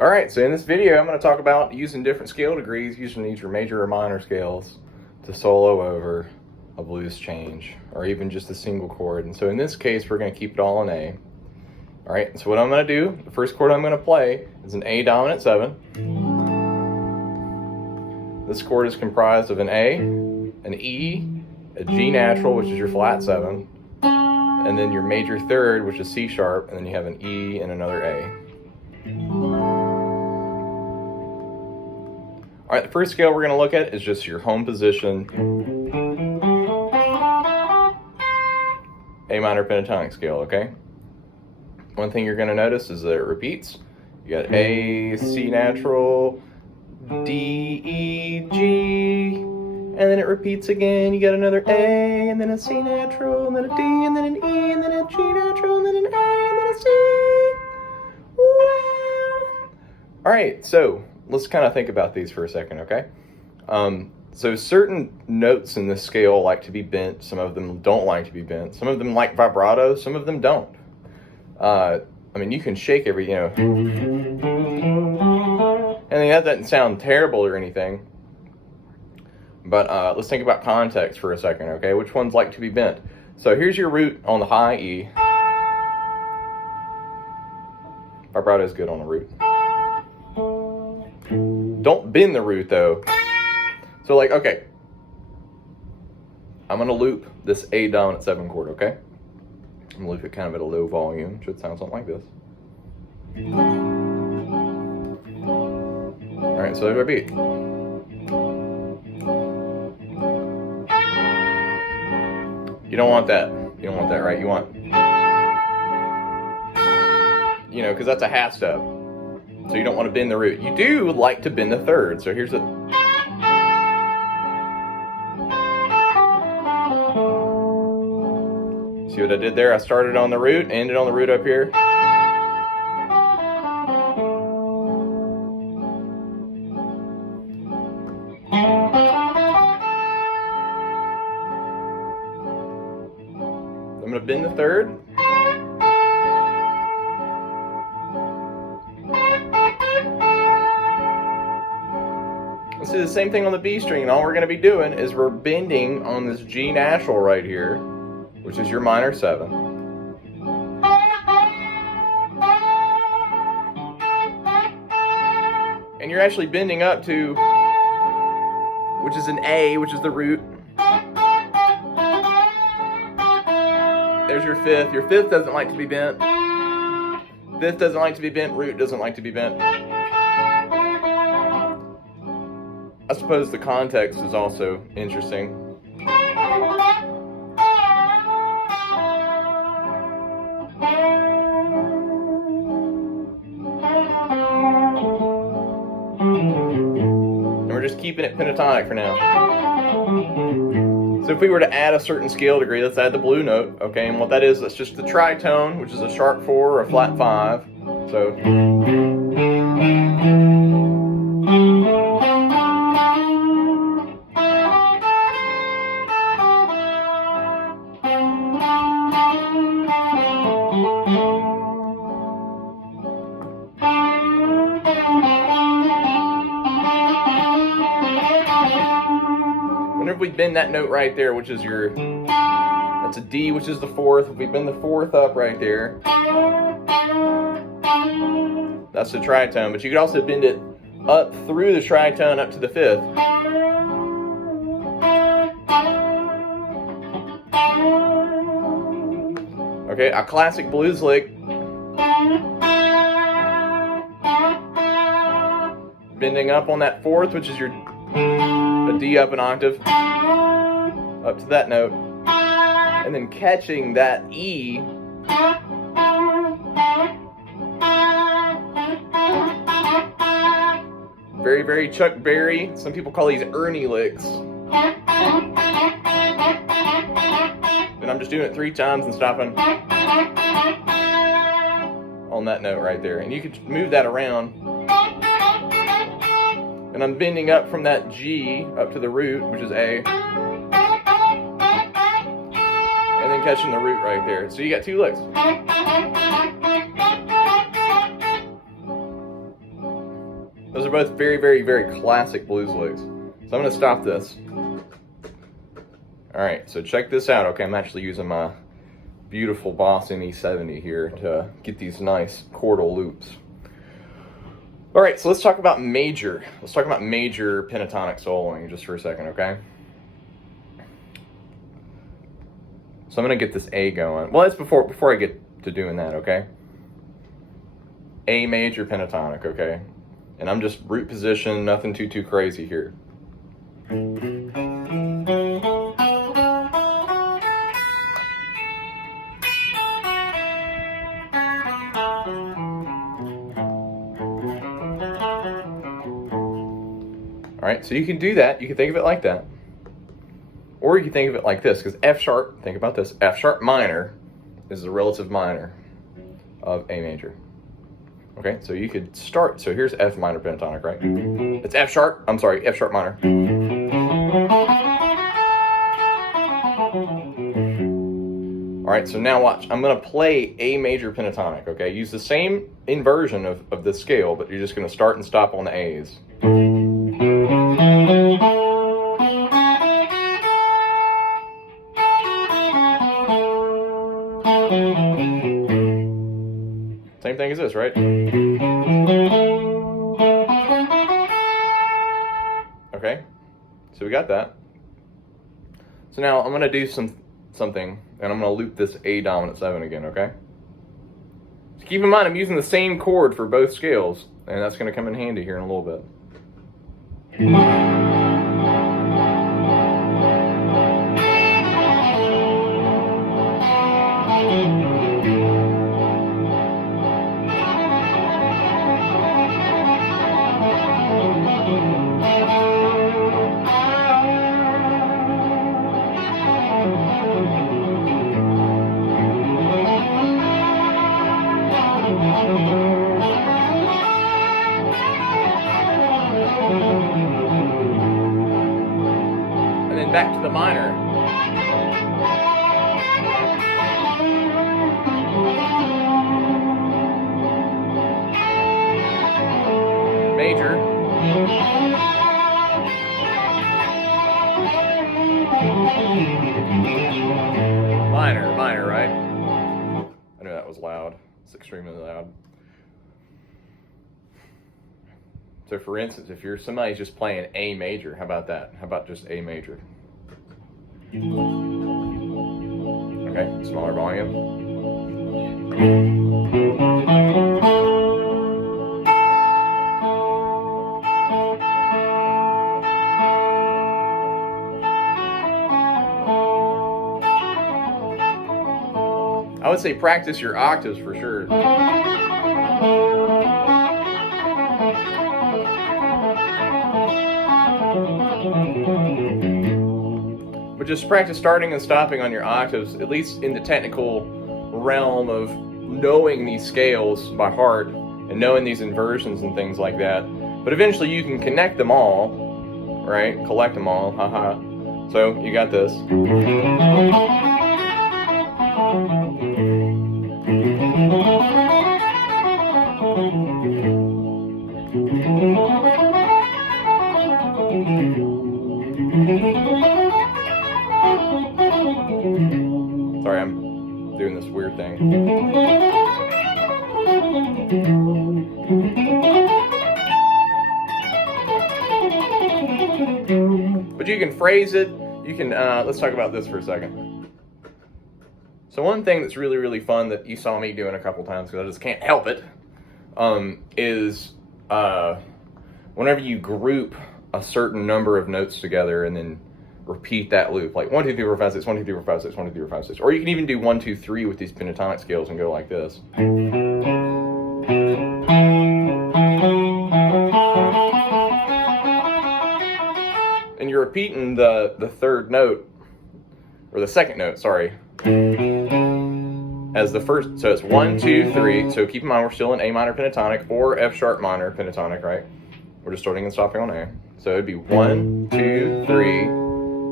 Alright, so in this video I'm going to talk about using different scale degrees, using either major or minor scales to solo over a blues change, or even just a single chord. And so in this case we're going to keep it all in A. Alright, so what I'm going to do, the first chord I'm going to play is an A dominant 7. This chord is comprised of an A, an E, a G natural, which is your flat 7, and then your major third, which is C sharp, and then you have an E and another A. Alright, the first scale we're going to look at is just your home position A minor pentatonic scale, okay? One thing you're going to notice is that it repeats. You got A, C natural, D, E, G, and then it repeats again. You got another A, and then a C natural, and then a D, and then an E, and then a G natural, and then an A, and then a C. Wow! Alright, so let's kind of think about these for a second, okay? So certain notes in this scale like to be bent, some of them don't like to be bent, some of them like vibrato, some of them don't. I mean, you can shake every, I mean, that doesn't sound terrible or anything, but let's think about context for a second, okay? Which ones like to be bent? So here's your root on the high E. Vibrato is good on the root. Don't bend the root though. So like, okay, I'm gonna loop this A dominant 7 chord, okay? I'm gonna loop it kind of at a low volume. It should sound something like this. Alright, so there's our beat. You don't want that. You don't want that, right? You want, because that's a half step. So you don't want to bend the root. You do like to bend the third. So here's the... See what I did there? I started on the root, ended on the root up here. I'm going to bend the third. Let's do the same thing on the B string, and all we're going to be doing is we're bending on this G natural right here, which is your minor 7. And you're actually bending up to, which is an A, which is the root. There's your fifth. Your fifth doesn't like to be bent. Fifth doesn't like to be bent. Root doesn't like to be bent. I suppose the context is also interesting. And we're just keeping it pentatonic for now. So if we were to add a certain scale degree, let's add the blue note, okay? And what that is, that's just the tritone, which is a sharp 4 or a flat 5. So... Whenever we bend that note right there, which is your, that's a D, which is the 4th. If we bend the 4th up right there, that's the tritone. But you could also bend it up through the tritone up to the 5th. Okay, a classic blues lick. Bending up on that 4th, which is your a D up an octave, up to that note, and then catching that E, very, very Chuck Berry. Some people call these Ernie licks. And I'm just doing it 3 times and stopping on that note right there. And you could move that around. And I'm bending up from that G up to the root, which is A. And then catching the root right there. So you got 2 licks. Those are both very, very, very classic blues licks. So I'm going to stop this. All right, so check this out. Okay, I'm actually using my beautiful Boss ME70 here to get these nice chordal loops. All right, so let's talk about major. Let's talk about major pentatonic soloing just for a second, okay? So I'm gonna get this A going. Well, that's before I get to doing that, okay? A major pentatonic, okay? And I'm just root position, nothing too crazy here. All right, so you can do that. You can think of it like that. Or you can think of it like this, because F sharp, think about this, F sharp minor is the relative minor of A major. Okay, so you could start, so here's F minor pentatonic, right? It's F sharp minor. All right, so now watch, I'm gonna play A major pentatonic, okay? Use the same inversion of the scale, but you're just gonna start and stop on the A's. Same thing as this, right? Okay, so we got that. So now I'm going to do something, and I'm going to loop this A dominant 7 again, okay? So keep in mind, I'm using the same chord for both scales, and that's going to come in handy here in a little bit. And then back to the minor. Major. Minor, right? I know that was loud. It's extremely loud. So for instance, if you're somebody's just playing A major, how about that? How about just A major? Okay, smaller volume. I would say practice your octaves for sure. But just practice starting and stopping on your octaves, at least in the technical realm of knowing these scales by heart and knowing these inversions and things like that. But eventually you can connect them all, right? Collect them all, haha. So you got this. Sorry, I'm doing this weird thing. But you can phrase it. You can, let's talk about this for a second. So one thing that's really, really fun that you saw me doing a couple times, because I just can't help it, is whenever you group a certain number of notes together and then repeat that loop, like 1, 2, 3, 4, 5, 6, 1, 2, 3, 4, 5, 6, 1, 2, 3, 4, 5, 6. Or you can even do 1, 2, 3 with these pentatonic scales and go like this. And you're repeating the third note, or the second note, sorry, as the first. So it's 1, 2, 3. So keep in mind we're still in A minor pentatonic or F sharp minor pentatonic, right? We're just starting and stopping on A. So it'd be 1, 2, 3,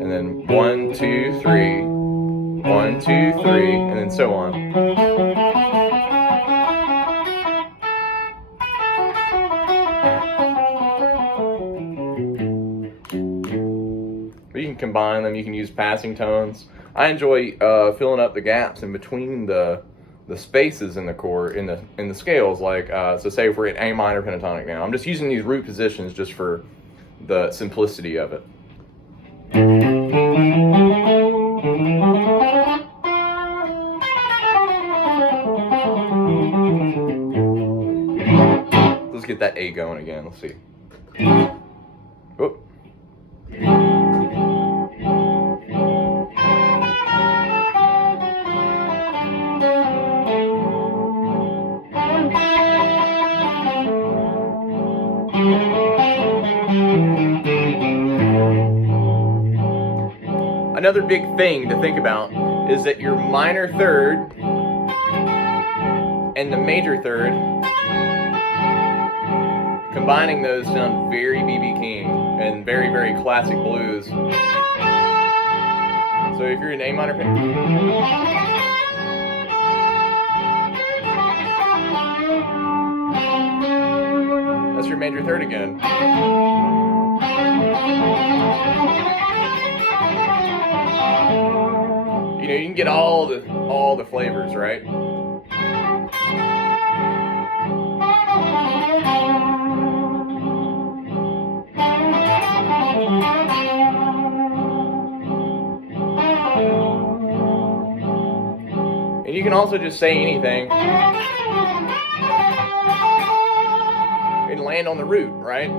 and then 1, 2, 3, 1, 2, 3, and then so on. combine them. You can use passing tones. I enjoy filling up the gaps in between the spaces in the chord in the scales. Like so, say if we're in A minor pentatonic now, I'm just using these root positions just for the simplicity of it. Let's get that A going again. Let's see. Whoop. Another big thing to think about is that your minor third and the major third, combining those sound very B.B. King and very, very classic blues. So if you're in A minor that's your major third again. You know, you can get all the flavors, right? And you can also just say anything and land on the root, right?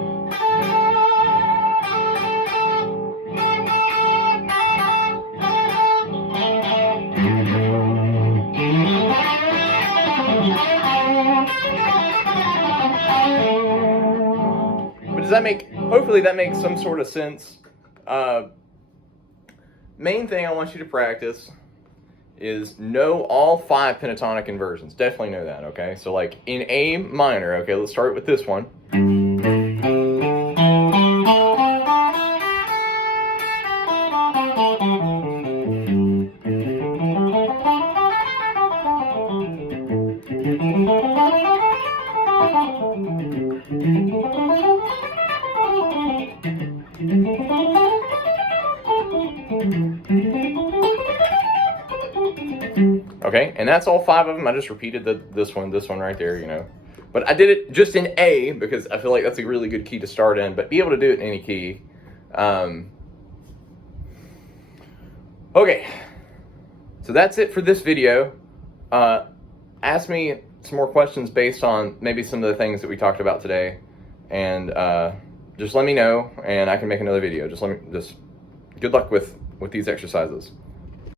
But does that hopefully that makes some sort of sense. Main thing I want you to practice is know all 5 pentatonic inversions. Definitely know that, okay? So like in A minor, okay, let's start with this one. Okay, and that's all 5 of them. I just repeated this one right there, you know. But I did it just in A because I feel like that's a really good key to start in, but be able to do it in any key. Okay, so that's it for this video. Ask me some more questions based on maybe some of the things that we talked about today, and just let me know, and I can make another video. Just good luck with these exercises.